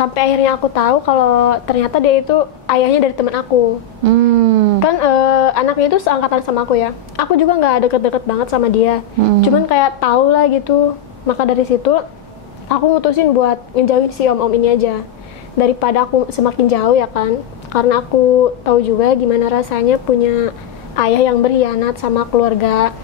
Sampai akhirnya aku tahu kalau ternyata dia itu ayahnya dari teman aku. Kan anaknya itu seangkatan sama aku ya. Aku juga nggak deket-deket banget sama dia. Cuman kayak tahu lah gitu. Maka dari situ aku mutusin buat ngejauhin si om-om ini aja. Daripada aku semakin jauh ya kan. Karena aku tahu juga gimana rasanya punya ayah yang berkhianat sama keluarga.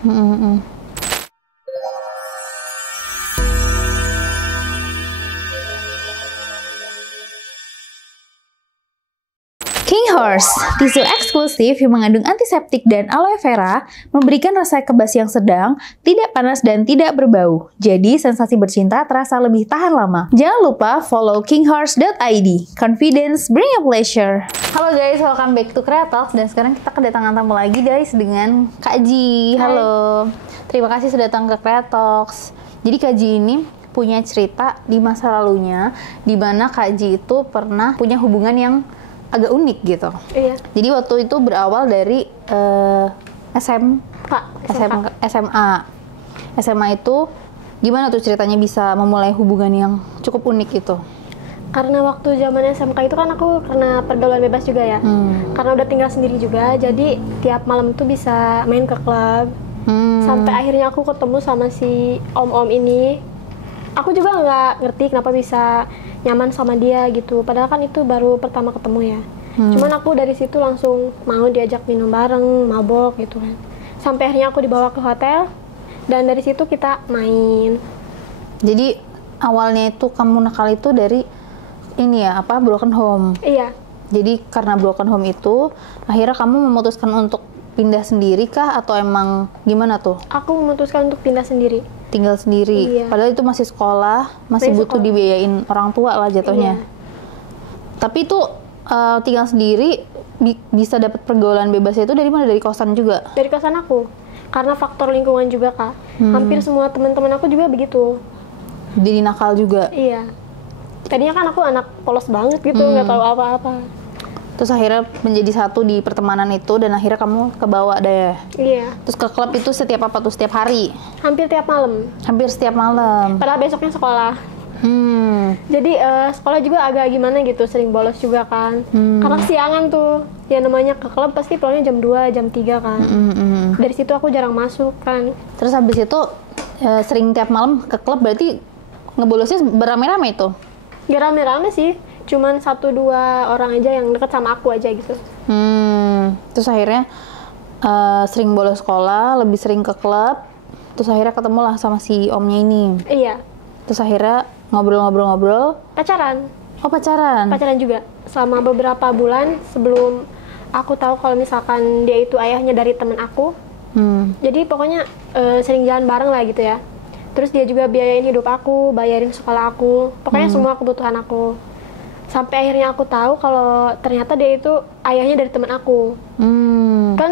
King Horse, tisu eksklusif yang mengandung antiseptik dan aloe vera, memberikan rasa kebas yang sedang, tidak panas dan tidak berbau. Jadi, sensasi bercinta terasa lebih tahan lama. Jangan lupa follow kinghorse.id. Confidence, bring a pleasure. Halo guys, welcome back to Kreatox. Dan sekarang kita kedatangan tamu lagi guys dengan Kak Ji. Halo. Terima kasih sudah datang ke Kreatox. Jadi Kak Ji ini punya cerita di masa lalunya, di mana Kak Ji itu pernah punya hubungan yang agak unik gitu. Iya. Jadi waktu itu berawal dari SMA itu gimana tuh ceritanya bisa memulai hubungan yang cukup unik itu? Karena waktu zaman SMK itu kan aku karena pergaulan bebas juga ya. Karena udah tinggal sendiri juga, jadi tiap malam tuh bisa main ke klub. Sampai akhirnya aku ketemu sama si om-om ini. Aku juga nggak ngerti kenapa bisa nyaman sama dia gitu. Padahal kan itu baru pertama ketemu ya. Cuman aku dari situ langsung mau diajak minum bareng, mabok gitu kan. Sampai akhirnya aku dibawa ke hotel dan dari situ kita main. Jadi awalnya itu kamu nakal itu dari ini ya, broken home. Iya. Jadi karena broken home itu akhirnya kamu memutuskan untuk pindah sendiri kah atau emang gimana tuh? Aku memutuskan untuk pindah sendiri. Tinggal sendiri. Iya. Padahal itu masih sekolah, masih butuh dibiayain orang tua lah jatuhnya. Iya. Tapi itu tinggal sendiri bisa dapat pergaulan bebas itu dari mana? Dari kosan juga? Dari kosan aku. Karena faktor lingkungan juga Kak. Hampir semua teman-teman aku juga begitu. Jadi nakal juga. Iya. Tadinya kan aku anak polos banget gitu, nggak tahu apa-apa. Terus akhirnya menjadi satu di pertemanan itu dan akhirnya kamu kebawa deh. Iya. Terus ke klub itu setiap apa tuh? Setiap hari? Hampir tiap malam. Hampir setiap malam. Padahal besoknya sekolah. Jadi sekolah juga agak gimana gitu, sering bolos juga kan. Karena siangan tuh. Ya namanya ke klub pasti pulangnya jam 2, jam 3 kan. Dari situ aku jarang masuk kan. Terus habis itu sering tiap malam ke klub berarti ngebolosnya beramai-ramai itu? Gak rame-rame sih. Cuman 1-2 orang aja yang deket sama aku aja gitu. Terus akhirnya sering bolos sekolah, lebih sering ke klub. Terus akhirnya ketemu lah sama si omnya ini. Iya. Terus akhirnya ngobrol-ngobrol. Pacaran. Oh pacaran? Pacaran juga. Selama beberapa bulan sebelum aku tahu kalau misalkan dia itu ayahnya dari temen aku. Jadi pokoknya sering jalan bareng lah gitu ya. Terus dia juga biayain hidup aku, bayarin sekolah aku. Pokoknya semua kebutuhan aku. Sampai akhirnya aku tahu kalau ternyata dia itu ayahnya dari teman aku. Kan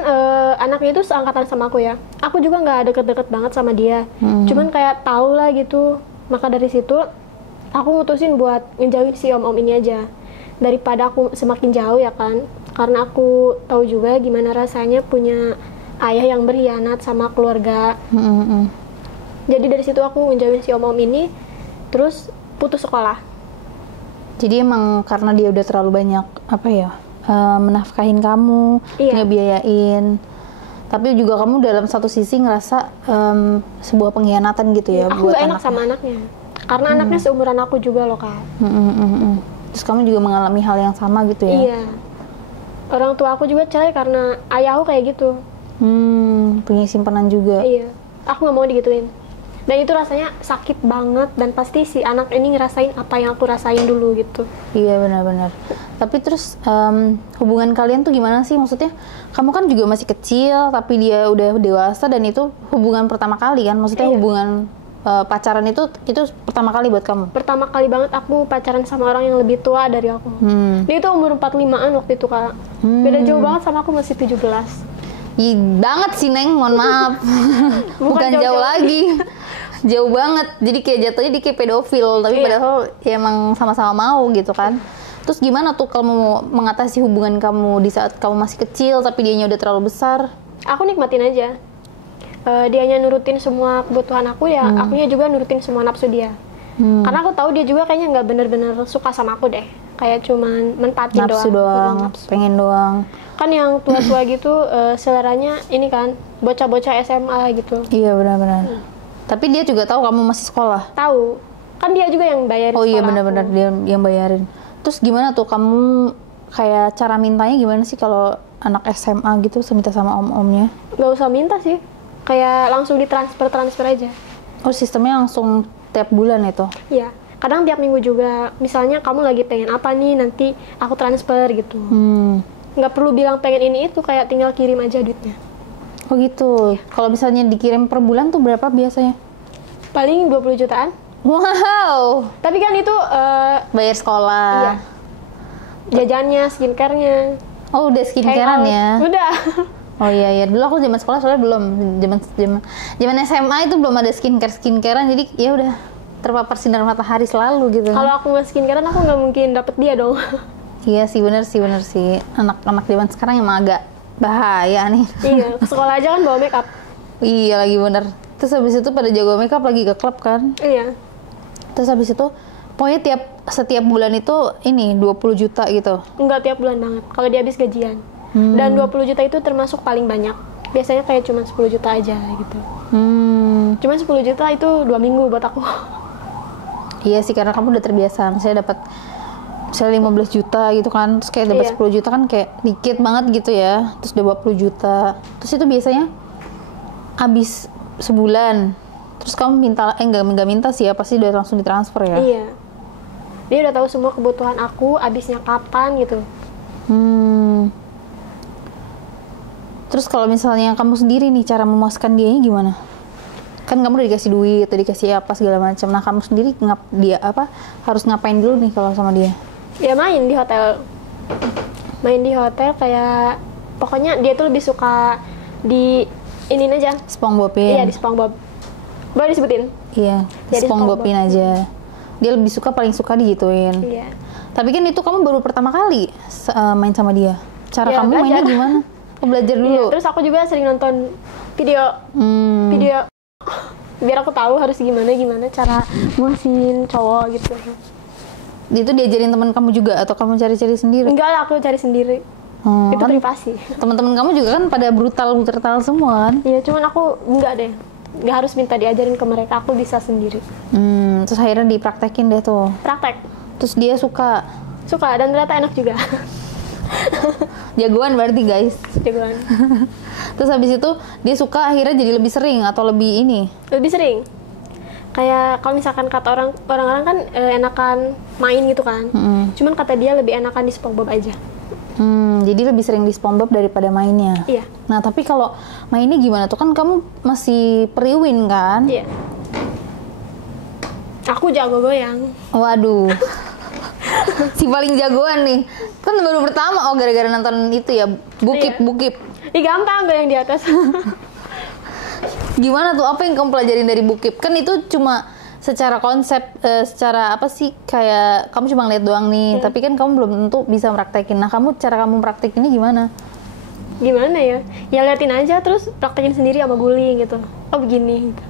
anaknya itu seangkatan sama aku ya. Aku juga nggak deket-deket banget sama dia. Cuman kayak tahu lah gitu. Maka dari situ aku mutusin buat ngejauhin si om-om ini aja. Daripada aku semakin jauh ya kan. Karena aku tahu juga gimana rasanya punya ayah yang berkhianat sama keluarga. Jadi dari situ aku ngejauhin si om-om ini. Terus putus sekolah. Jadi emang karena dia udah terlalu banyak menafkahin kamu, ngebiayain. Tapi juga kamu dalam satu sisi ngerasa sebuah pengkhianatan gitu ya aku buat gak enak sama anaknya. Karena anaknya seumuran aku juga loh Kak. Terus kamu juga mengalami hal yang sama gitu ya? Iya. Orang tua aku juga cerai karena ayah aku kayak gitu. Punya simpanan juga. Iya. Aku gak mau digituin. Dan itu rasanya sakit banget dan pasti si anak ini ngerasain apa yang aku rasain dulu gitu. Iya benar-benar. Tapi terus hubungan kalian tuh gimana sih? Maksudnya kamu kan juga masih kecil tapi dia udah dewasa dan itu hubungan pertama kali kan? Maksudnya hubungan pacaran itu pertama kali buat kamu? Pertama kali banget aku pacaran sama orang yang lebih tua dari aku. Dia itu umur 45-an waktu itu Kak. Beda jauh banget sama aku masih 17. Ih, banget sih Neng, mohon maaf. Bukan jauh lagi. Jauh banget, jadi kayak jatuhnya dia kayak pedofil, tapi padahal ya emang sama-sama mau gitu kan. Terus gimana tuh kamu mengatasi hubungan kamu di saat kamu masih kecil tapi dianya udah terlalu besar? Aku nikmatin aja. Dianya nurutin semua kebutuhan aku ya, akunya juga nurutin semua nafsu dia. Karena aku tahu dia juga kayaknya nggak bener-bener suka sama aku deh, kayak cuman menpatin Nafsu doang, pengen doang. Kan yang tua-tua gitu seleranya ini kan bocah-bocah SMA gitu. Iya benar-benar. Tapi dia juga tahu kamu masih sekolah. Tahu, kan dia juga yang bayarin. Oh iya sekolah benar-benar aku. dia yang bayarin. Terus gimana tuh kamu kayak cara mintanya gimana sih kalau anak SMA gitu minta sama om-omnya? Nggak usah minta sih, kayak langsung ditransfer aja. Oh sistemnya langsung tiap bulan itu? Iya, kadang tiap minggu juga. Misalnya kamu lagi pengen apa nih, nanti aku transfer gitu. Nggak perlu bilang pengen ini itu, kayak tinggal kirim aja duitnya. Oh gitu. Kalau misalnya dikirim per bulan tuh berapa biasanya? Paling 20 jutaan. Wow. Tapi kan itu Bayar sekolah. iya, jajannya, skincare-nya. Oh udah skincarean ya? Udah. Oh iya dulu aku zaman sekolah soalnya belum, zaman SMA itu belum ada skincarean, jadi ya udah terpapar sinar matahari selalu gitu. Kalau aku nggak skincarean, aku nggak mungkin dapet dia dong. Iya sih bener sih anak-anak zaman sekarang emang agak bahaya nih. Iya, ke sekolah aja kan bawa makeup. Iya lagi bener. Terus habis itu pada jago makeup lagi ke klub kan. Iya. Terus habis itu pokoknya setiap bulan itu ini 20 juta gitu. Enggak tiap bulan banget, kalau dia habis gajian. Dan 20 juta itu termasuk paling banyak. Biasanya kayak cuma 10 juta aja gitu. Cuma 10 juta itu 2 minggu buat aku. Iya sih, karena kamu udah terbiasa. Misalnya dapat misalnya 15 juta gitu kan, terus kayak dapat 10 juta kan kayak dikit banget gitu ya. Terus udah 20 juta. Terus itu biasanya habis sebulan. Terus kamu minta, enggak minta sih ya, pasti udah langsung ditransfer ya? Iya. Dia udah tahu semua kebutuhan aku, habisnya kapan gitu. Terus kalau misalnya kamu sendiri nih, cara memuaskan dianya gimana? Kan kamu udah dikasih duit, udah dikasih apa segala macam. Nah kamu sendiri harus ngapain dulu nih kalau sama dia? Ya main di hotel. Main di hotel kayak, pokoknya dia tuh lebih suka di iniin aja. SpongeBobin. Iya, di SpongeBob. Boleh disebutin? Iya, SpongeBobin aja. Dia lebih suka, paling suka digituin. Iya. Tapi kan itu kamu baru pertama kali main sama dia. Cara Ya, kamu mainnya belajar. gimana? Belajar dulu. Iya, terus aku juga sering nonton video biar aku tahu harus gimana cara muasin cowok gitu. Itu diajarin teman kamu juga atau kamu cari-cari sendiri? Enggak lah, aku cari sendiri. Itu Kan privasi. teman-teman kamu juga kan pada brutal semua kan? Iya, cuman aku enggak deh. Nggak harus minta diajarin ke mereka, aku bisa sendiri. Terus akhirnya dipraktekin deh tuh. Praktek. Terus dia suka Dan ternyata enak juga. jagoan berarti guys. Jagoan. Terus habis itu dia suka akhirnya jadi lebih sering atau lebih ini? Lebih sering. Kayak kalau misalkan kata orang-orang kan enakan main gitu kan. Cuman kata dia lebih enakan di SpongeBob aja. Jadi lebih sering di SpongeBob daripada mainnya. Iya. Nah tapi kalau mainnya gimana tuh, kan kamu masih periwin kan? Iya. Aku jago goyang. Waduh. Si paling jagoan nih. Kan baru pertama, gara-gara nonton itu ya, Bukip. Ih, gampang goyang di atas. Gimana tuh, apa yang kamu pelajarin dari Bukip? Kan itu cuma secara konsep, secara apa sih, kayak kamu cuma lihat doang nih, tapi kan kamu belum tentu bisa praktekin. Nah cara kamu praktekinnya gimana? Gimana ya? Ya liatin aja, terus praktekin sendiri sama guling gitu. Oh begini gitu.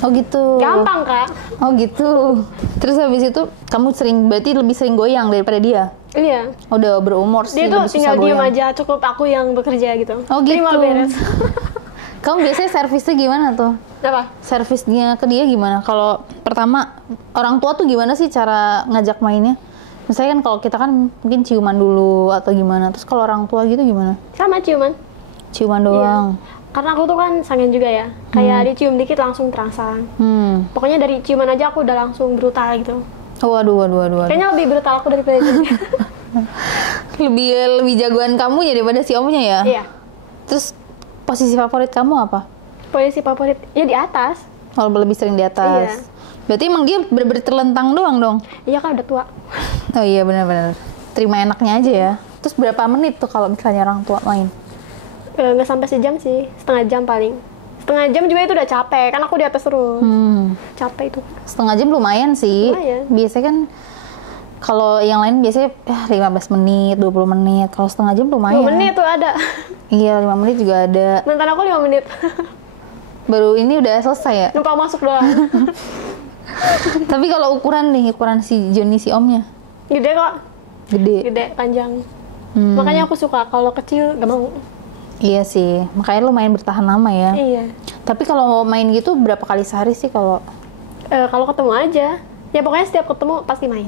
Oh gitu. Gampang kak. Oh gitu. Terus habis itu kamu berarti lebih sering goyang daripada dia? Iya. Udah berumur sih, Dia tuh lebih susah tinggal diem goyang. aja, cukup aku yang bekerja gitu. Oh gitu. Terima beres. Kamu biasanya servisnya gimana tuh? Apa? Servisnya ke dia gimana? Kalau pertama, orang tua tuh gimana sih cara ngajak mainnya? Misalnya kan kalau kita kan mungkin ciuman dulu atau gimana. Terus kalau orang tua gitu gimana? Sama ciuman. Ciuman doang. Iya. Karena aku tuh kan sangen juga ya. Kayak dicium dikit langsung terangsang. Pokoknya dari ciuman aja aku udah langsung brutal gitu. Oh, waduh. Kayaknya lebih brutal aku daripada dia. lebih jagoan kamu ya daripada si omnya ya? Iya. Terus posisi favorit kamu apa? Posisi favorit ya di atas. Kalau lebih sering di atas. Iya. Berarti emang dia bener-bener terlentang doang dong? Iya kan udah tua. Oh iya benar-benar. Terima enaknya aja ya. Terus berapa menit tuh kalau misalnya orang tua main? Nggak sampai sejam sih, setengah jam paling. Setengah jam juga itu udah capek, kan aku di atas terus. Capek itu. Setengah jam lumayan sih. Lumayan. Biasanya kan kalau yang lain biasanya 15 menit, 20 menit. Kalau setengah jam lumayan. 2 menit tuh ada. Iya, 5 menit juga ada. Mantan aku 5 menit. Baru ini udah selesai ya? Numpang masuk doang. Tapi kalau ukuran si Joni si omnya Gede kok. gede. Panjang. Makanya aku suka, kalau kecil gak mau. Iya sih, makanya lo main bertahan lama ya. Iya. Tapi kalau main gitu berapa kali sehari sih kalau? Kalau ketemu aja. Ya pokoknya setiap ketemu pasti main.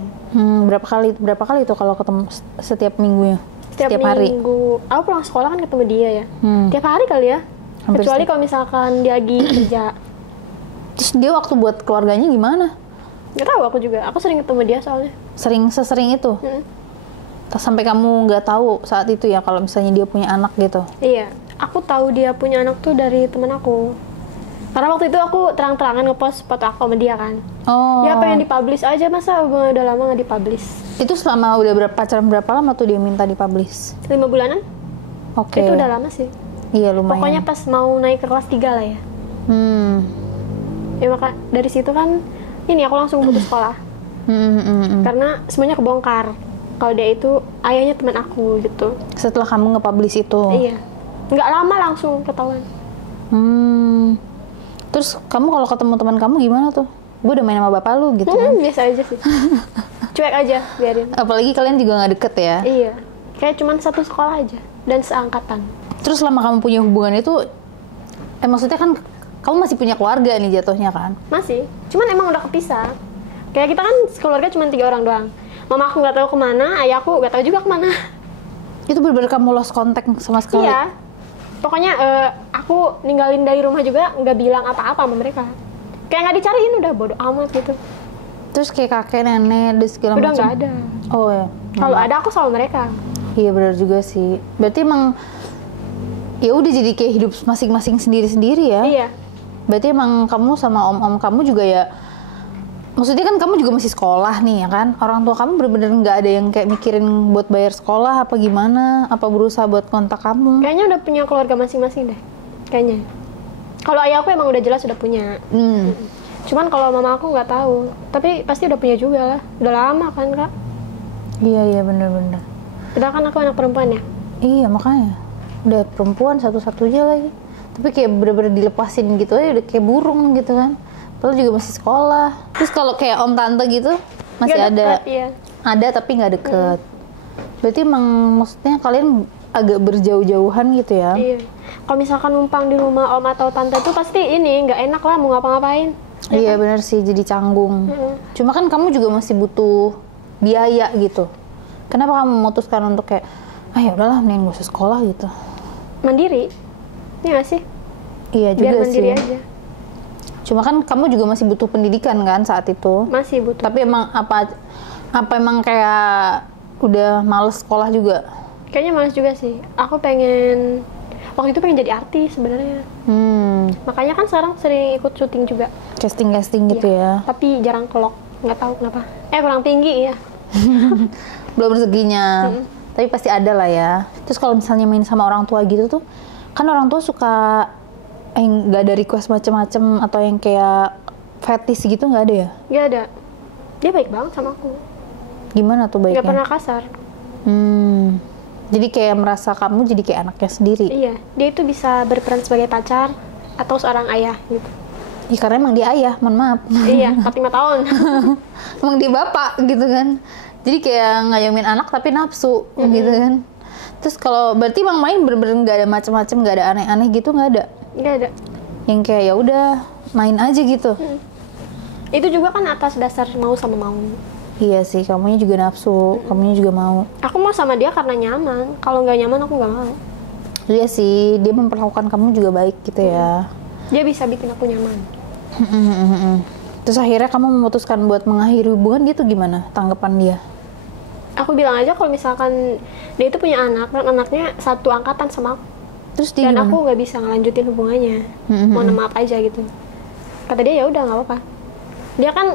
Berapa kali tuh kalau ketemu setiap minggunya? Setiap hari? minggu. Aku pulang sekolah kan ketemu dia ya. Tiap hari kali ya. Hampir Kecuali kalau misalkan dia lagi kerja. Terus dia waktu buat keluarganya gimana? Gak tahu aku juga. Aku sering ketemu dia soalnya. Sesering itu? Sampai kamu nggak tahu saat itu ya kalau misalnya dia punya anak gitu? Iya. Aku tahu dia punya anak tuh dari temen aku. Karena waktu itu aku terang-terangan ngepost foto aku sama dia kan. Oh. Ya pengen dipublish aja, masa udah lama nggak dipublish. Itu selama udah pacaran berapa lama tuh dia minta dipublish? 5 bulanan. Oke. Itu udah lama sih. Iya lumayan. Pokoknya pas mau naik ke kelas 3 lah ya. Ya maka dari situ kan ini aku langsung putus sekolah. Karena semuanya kebongkar. Kalau dia itu ayahnya teman aku gitu. Setelah kamu nge-publish itu? Iya. Nggak lama langsung ketahuan. Terus kamu kalau ketemu teman kamu gimana tuh? Gue udah main sama bapak lu gitu kan? Biasa aja sih. Cuek aja, biarin. Apalagi kalian juga nggak deket ya? Iya. Kayak cuman satu sekolah aja. Dan seangkatan. Terus selama kamu punya hubungan itu, maksudnya kan kamu masih punya keluarga nih jatuhnya kan? Masih. Cuman emang udah kepisah. Kayak kita kan keluarga cuma 3 orang doang. Mama aku nggak tahu kemana, ayahku nggak tahu juga kemana. Itu bener-bener kamu lost contact sama sekali? Iya. Pokoknya aku ninggalin dari rumah juga nggak bilang apa-apa sama mereka. Kayak nggak dicariin, udah bodo amat gitu. Terus kayak kakek, nenek, dan segala macam? Udah nggak ada. Oh ya. Kalau ada aku sama mereka. Iya benar juga sih. Berarti emang ya udah jadi kayak hidup masing-masing sendiri-sendiri ya? Iya. Berarti emang kamu sama om-om kamu juga ya, maksudnya kan kamu juga masih sekolah nih ya kan? Orang tua kamu bener-bener nggak ada yang kayak mikirin buat bayar sekolah apa gimana? Apa berusaha buat kontak kamu? Kayaknya udah punya keluarga masing-masing deh. Kayaknya. Kalau ayah aku emang udah jelas udah punya. Cuman kalau mama aku nggak tahu. Tapi pasti udah punya juga lah. Udah lama kan kak? Iya bener-bener. Padahal kan aku anak perempuan ya. Iya makanya. Udah perempuan satu-satunya lagi. Tapi kayak bener-bener dilepasin gitu aja udah kayak burung gitu kan. Padahal juga masih sekolah. Terus kalau kayak om tante gitu masih Gak ada. deket, iya. Ada tapi nggak deket. Berarti emang maksudnya kalian agak berjauh-jauhan gitu ya? Iya. Kalau misalkan numpang di rumah om atau tante tuh pasti ini nggak enak lah mau ngapa-ngapain. Iya benar sih jadi canggung. Cuma kan kamu juga masih butuh biaya gitu. Kenapa kamu memutuskan untuk kayak ya udahlah mending gak usah sekolah gitu? Mandiri. Iya nggak sih? Iya juga Biar mandiri sih. aja. Cuma kan kamu juga masih butuh pendidikan kan saat itu? Masih butuh. Tapi emang apa emang kayak udah males sekolah juga? Kayaknya males juga sih. Aku pengen waktu itu pengen jadi artis sebenarnya. Makanya kan sekarang sering ikut syuting juga. Casting gitu ya? Tapi jarang kelok. Nggak tahu kenapa. Kurang tinggi ya. Belum rezekinya. Tapi pasti ada lah ya. Terus kalau misalnya main sama orang tua gitu tuh, kan orang tua suka nggak ada request macem-macem atau yang kayak fetish gitu nggak ada ya? Nggak ada. Dia baik banget sama aku. Gimana tuh baiknya? Nggak pernah kasar. Jadi kayak merasa kamu jadi kayak anaknya sendiri? Iya. Dia itu bisa berperan sebagai pacar atau seorang ayah gitu. Ya karena emang dia ayah, mohon maaf. Iya, 45 tahun. Emang dia bapak gitu kan. Jadi kayak ngayomin anak tapi nafsu gitu kan. Terus kalau berarti emang main bener-bener nggak ada macam-macam, nggak ada aneh-aneh gitu, nggak ada? Nggak ada. Yang kayak ya udah main aja gitu. Itu juga kan atas dasar mau sama mau. Iya sih, kamunya juga nafsu, kamunya juga mau. Aku mau sama dia karena nyaman. Kalau nggak nyaman aku nggak mau. Iya sih, dia memperlakukan kamu juga baik gitu ya. Dia bisa bikin aku nyaman. Terus akhirnya kamu memutuskan buat mengakhiri hubungan gitu, gimana tanggapan dia? Aku bilang aja kalau misalkan dia itu punya anak dan anaknya satu angkatan sama aku. Terus dia Dan gimana? aku nggak bisa ngelanjutin hubungannya. Mohon maaf aja gitu. Kata dia ya udah nggak apa-apa. Dia kan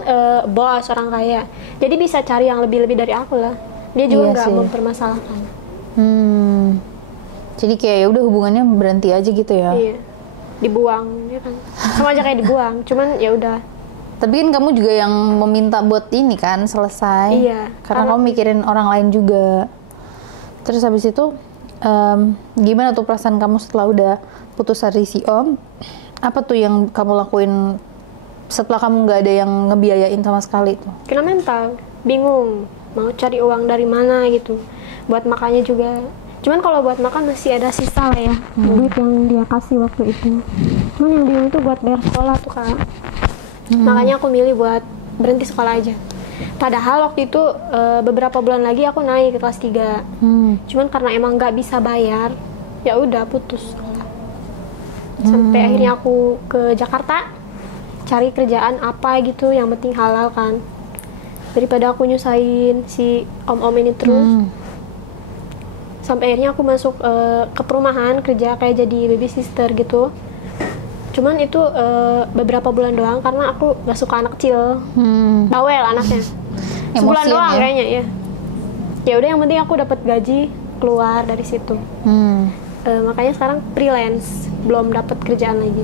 bos orang kaya. Jadi bisa cari yang lebih-lebih dari aku lah. Dia juga nggak mempermasalahkan. Jadi kayak ya udah hubungannya berhenti aja gitu ya. Iya. Dibuang ya kan. Sama aja kayak dibuang, cuman ya udah. Tapi kan kamu juga yang meminta buat ini kan selesai. Iya. Karena kamu mikirin orang lain juga. Terus habis itu gimana tuh perasaan kamu setelah udah putus dari si om? Apa tuh yang kamu lakuin setelah kamu nggak ada yang ngebiayain sama sekali tuh? Kena mental, bingung mau cari uang dari mana gitu. Buat makannya juga. Cuman kalau buat makan masih ada sisa lah ya, duit yang dia kasih waktu itu. Cuman yang bingung tuh buat bayar sekolah tuh Kak. Makanya aku milih buat berhenti sekolah aja. Padahal waktu itu beberapa bulan lagi aku naik ke kelas 3. Cuman karena emang nggak bisa bayar, ya udah putus. Sampai akhirnya aku ke Jakarta cari kerjaan apa gitu yang penting halal kan, daripada aku nyusahin si om-om ini terus. Sampai akhirnya aku masuk ke perumahan kerja kayak jadi baby sister gitu. Cuman itu beberapa bulan doang karena aku gak suka anak kecil, bawel anaknya. Sebulan doang ya? Kayaknya ya. Ya udah yang penting aku dapat gaji keluar dari situ. Makanya sekarang freelance, belum dapat kerjaan lagi.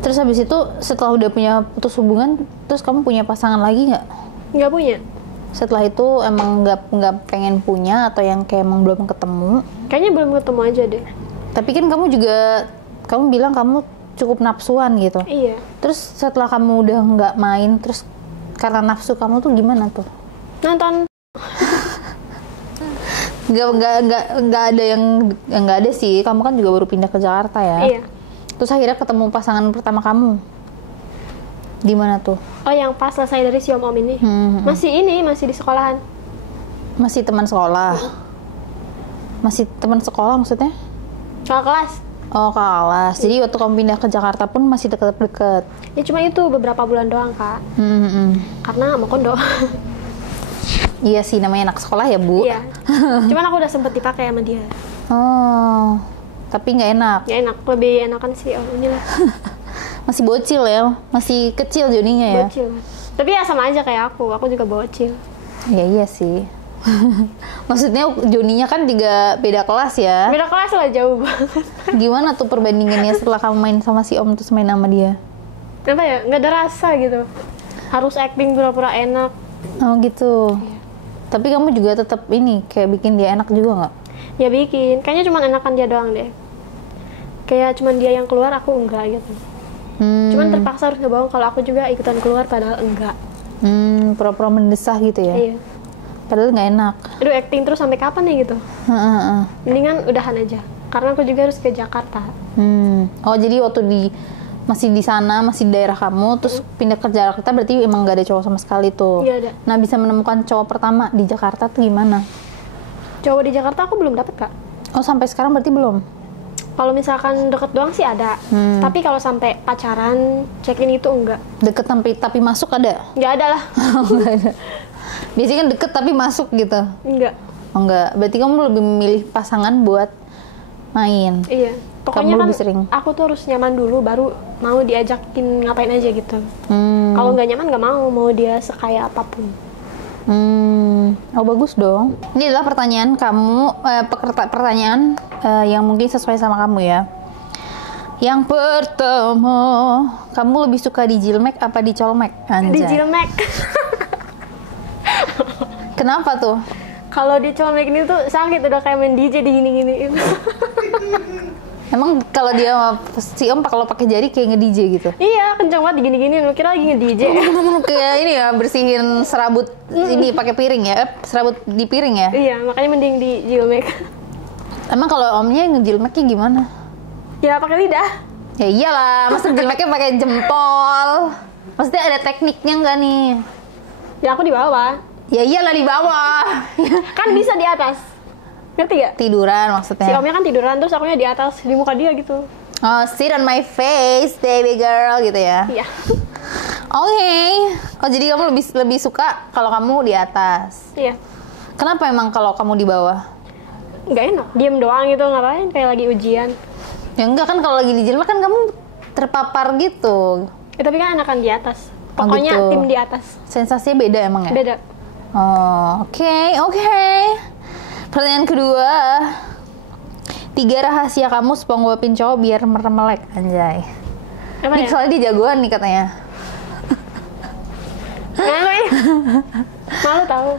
Terus habis itu setelah udah punya putus hubungan, terus kamu punya pasangan lagi nggak? Nggak punya. Setelah itu emang nggak pengen punya atau yang kayak emang belum ketemu? Kayaknya belum ketemu aja deh. Tapi kan kamu juga, kamu bilang kamu cukup nafsuan gitu. Iya. Terus setelah kamu udah nggak main, terus karena nafsu kamu tuh gimana tuh? Nonton. Nggak ada yang nggak ada sih. Kamu kan juga baru pindah ke Jakarta ya. Iya. Terus akhirnya ketemu pasangan pertama kamu. Gimana tuh? Oh, yang pas selesai dari si om-om ini. Masih di sekolahan. Masih teman sekolah. Masih teman sekolah maksudnya? Kakak kelas. Oh, kelas. Jadi waktu kamu pindah ke Jakarta pun masih deket-deket. Ya cuma itu beberapa bulan doang, Kak. Karena mau kondo. Iya sih, namanya anak sekolah ya, Bu. Iya. Cuman aku udah sempet dipakai sama dia. Oh. Tapi nggak enak. Ya enak, lebih enakan sih om ini lah. Masih bocil ya, masih kecil jadinya ya. Bocil. Tapi ya sama aja kayak aku juga bocil. Ya iya sih. Maksudnya Joninya kan juga beda kelas ya. Beda kelas lah, jauh banget. Gimana tuh perbandingannya setelah kamu main sama si om terus main sama dia? Apa ya, nggak ada rasa gitu. Harus acting pura-pura enak. Oh gitu. Iya. Tapi kamu juga tetap ini kayak bikin dia enak juga nggak? Ya bikin, kayaknya cuma enakan dia doang deh. Kayak cuman dia yang keluar, aku enggak gitu. Cuman terpaksa harus ngebohong kalau aku juga ikutan keluar padahal enggak. Pura-pura mendesah gitu ya? Iya. Padahal nggak enak. Aduh, acting terus sampai kapan nih gitu? Mendingan udahan aja. Karena aku juga harus ke Jakarta. Oh, jadi waktu masih di sana, masih di daerah kamu, terus pindah ke Jakarta berarti emang nggak ada cowok sama sekali tuh? Iya ada. Nah, bisa menemukan cowok pertama di Jakarta tuh gimana? Cowok di Jakarta aku belum dapet, Kak. Oh, sampai sekarang berarti belum? Kalau misalkan deket doang sih ada. Tapi kalau sampai pacaran, check-in itu enggak. Deket tapi masuk ada? Nggak ada lah. Nggak ada. Biasanya kan deket tapi masuk gitu? Enggak. Oh, enggak. Berarti kamu lebih memilih pasangan buat main? Iya. Pokoknya kamu kan lebih sering? Aku tuh harus nyaman dulu, baru mau diajakin ngapain aja gitu. Kalau nggak nyaman nggak mau dia sekaya apapun. Oh bagus dong. Ini adalah pertanyaan kamu, pertanyaan yang mungkin sesuai sama kamu ya. Yang pertama, kamu lebih suka di jilmek apa di colmek? Anjay. Di jilmek. Kenapa tuh? Kalau di colmek ini tuh sakit, udah kayak main DJ di gini-giniin. Emang kalau dia si om kalau pakai jari kayak nge-DJ gitu? Iya, kencang banget digini-gini. Lu kira lagi nge-DJ. Kayak ini ya, bersihin serabut ini pakai piring ya, serabut di piring ya? Iya, makanya mending di jilmek. Emang kalau omnya ngejilmeknya gimana? Ya pakai lidah. Ya iyalah, masa jilmeknya pakai jempol? Maksudnya ada tekniknya nggak nih? Ya aku di bawah. Ya iyalah di bawah. Kan bisa di atas. Ngerti gak? Tiduran maksudnya. Si omnya kan tiduran, terus akunya di atas, di muka dia gitu. Oh, sit on my face, baby girl gitu ya? Iya. Oke. Oh, jadi kamu lebih suka kalau kamu di atas? Iya. Kenapa emang kalau kamu di bawah? Nggak enak, diem doang gitu, ngapain kayak lagi ujian. Ya enggak kan, kalau lagi di jilbab kan kamu terpapar gitu. Ya, tapi kan enakan di atas. Pokoknya gitu. tim di atas. Sensasinya beda emang ya? Beda. Oh, oke. Pertanyaan kedua. 3 rahasia kamu supaya ngewapin cowok biar mermelek, anjay. Apa Ini ya? soalnya dia jagoan nih katanya. Malu ya? Malu tahu.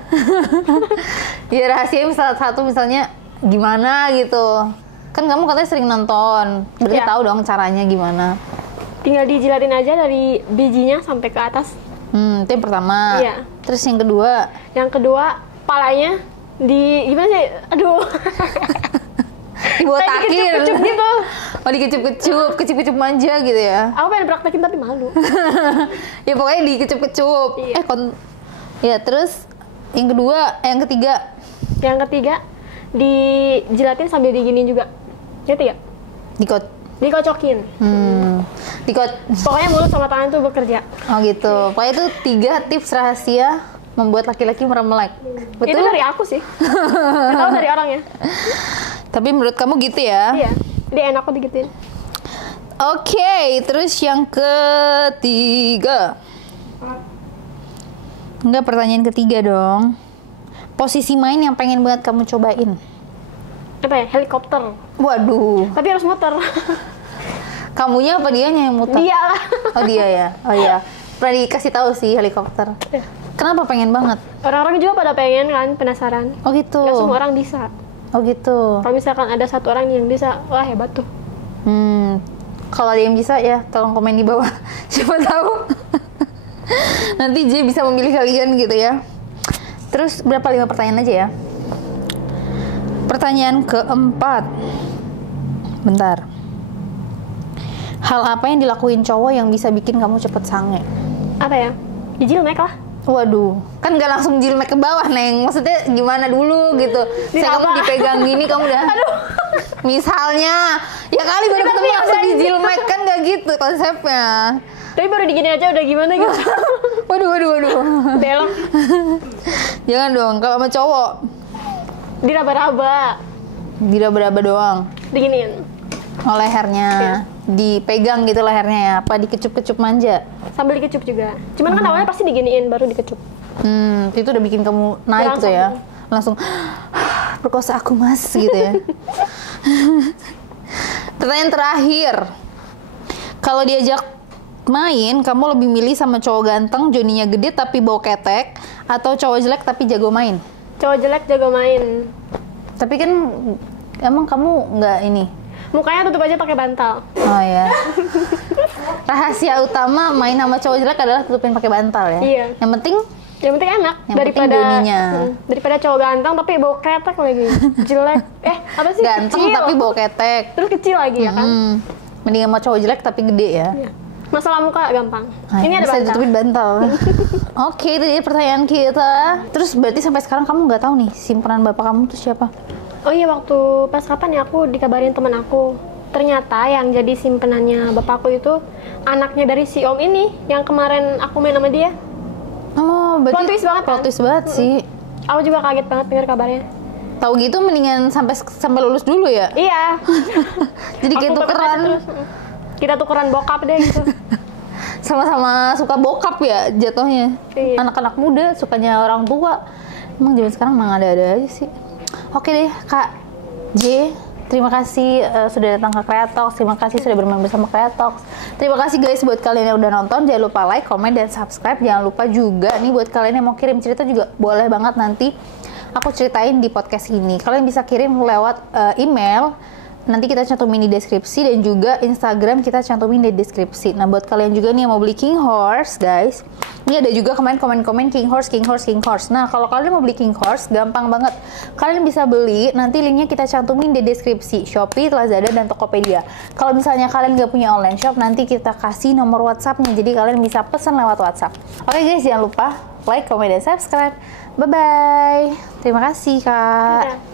Ya rahasia misalnya gimana gitu. Kan kamu katanya sering nonton, berarti Ya. tahu dong caranya gimana. Tinggal dijilatin aja dari bijinya sampai ke atas. Itu yang pertama. Iya. Terus yang kedua? Yang kedua, palanya gimana sih? Aduh. Dibotakin. Dikecup-kecup gitu. Oh, kecup-kecup manja gitu ya. Aku pengen praktekin tapi malu. Ya pokoknya dikecup-kecup. Iya. Ya terus yang kedua, yang ketiga? Yang ketiga, dijilatin sambil diginiin juga. Ngerti ya? Dikocokin. Pokoknya mulut sama tangan tuh bekerja. Oh gitu. Pokoknya itu 3 tips rahasia membuat laki-laki meremelek. Betul? Itu dari aku sih. Nggak tahu dari orangnya. Tapi menurut kamu gitu ya? Iya. Dia enak kok digituin. Oke, terus yang ketiga. Enggak, pertanyaan ketiga dong. Posisi main yang pengen banget kamu cobain. Apa ya? Helikopter. Waduh. Tapi harus muter. Kamunya apa dianya yang muter? Dia lah. Oh dia ya. Oh iya. Pernah dikasih tahu sih helikopter. Ya. Kenapa pengen banget? Orang-orang juga pada pengen kan, penasaran. Oh gitu. Gak semua orang bisa. Oh gitu. Kalau misalkan ada satu orang yang bisa, wah hebat tuh. Kalau ada yang bisa ya, tolong komen di bawah. Siapa tahu. Nanti J bisa memilih kalian gitu ya. Terus berapa 5 pertanyaan aja ya? Pertanyaan keempat. Bentar. Hal apa yang dilakuin cowok yang bisa bikin kamu cepet sange? Apa ya? Dijilmek lah. Waduh, kan gak langsung jilmek ke bawah, Neng. Maksudnya gimana dulu gitu. Saya kamu dipegang gini, kamu udah. Aduh. Misalnya, ya kali baru ketemu langsung dijilmek, kan gak gitu konsepnya. Tapi baru digini aja udah gimana gitu. Waduh. Belok. Jangan dong, kalau sama cowok. Diraba-raba. Diraba-raba doang. Diginiin. Oh, lehernya. Iya. Dipegang gitu lehernya ya, apa dikecup-kecup manja? Sambil dikecup juga. Cuman kan awalnya pasti diginiin baru dikecup. Itu udah bikin kamu naik tuh ya. Langsung perkosa aku mas gitu ya. Pertanyaan terakhir. Kalau diajak main, kamu lebih milih sama cowok ganteng, joninya gede tapi bau ketek, atau cowok jelek tapi jago main? Cowok jelek jago main. Tapi kan emang kamu nggak ini? Mukanya tutup aja pakai bantal. Oh ya. Rahasia utama main sama cowok jelek adalah tutupin pakai bantal ya. Iya. Yang penting enak yang daripada penting joninya. Daripada cowok ganteng tapi bau ketek lagi. Jelek. Apa sih? Ganteng kecil. tapi bau ketek. Terus kecil lagi ya kan? Mending sama cowok jelek tapi gede ya. Iya. Masalah muka gampang. Nah, ini ada bisa bantal. ditutupin bantal. Oke, itu dia pertanyaan kita. Terus berarti sampai sekarang kamu nggak tahu nih simpanan bapak kamu tuh siapa? Oh iya, waktu pas kapan ya aku dikabarin teman aku. Ternyata yang jadi simpenannya bapakku itu anaknya dari si om ini yang kemarin aku main sama dia. Oh, berarti Plot twist banget kan? Plot twist banget sih. Aku juga kaget banget dengar kabarnya. Tahu gitu mendingan sampai lulus dulu ya. Iya. Jadi kayak Aku tukeran. terus. Kita tukeran bokap deh gitu. Sama-sama suka bokap ya jatuhnya. Iya. Anak-anak muda sukanya orang tua. Emang zaman sekarang emang ada-ada aja sih. Oke deh, Kak J. Terima kasih sudah datang ke Kreatox. Terima kasih sudah bermain bersama Kreatox. Terima kasih guys buat kalian yang udah nonton. Jangan lupa like, comment, dan subscribe. Jangan lupa juga nih buat kalian yang mau kirim cerita juga boleh banget nanti aku ceritain di podcast ini. Kalian bisa kirim lewat email. Nanti kita cantumin di deskripsi dan juga Instagram kita cantumin di deskripsi. Nah buat kalian juga nih yang mau beli King Horse guys, ini ada juga komen King Horse. Nah kalau kalian mau beli King Horse gampang banget. Kalian bisa beli, nanti linknya kita cantumin di deskripsi. Shopee, Lazada, dan Tokopedia. Kalau misalnya kalian nggak punya online shop, nanti kita kasih nomor WhatsApp-nya. Jadi kalian bisa pesan lewat WhatsApp. Oke guys, jangan lupa like, comment, dan subscribe. Bye-bye. Terima kasih Kak. Dadah.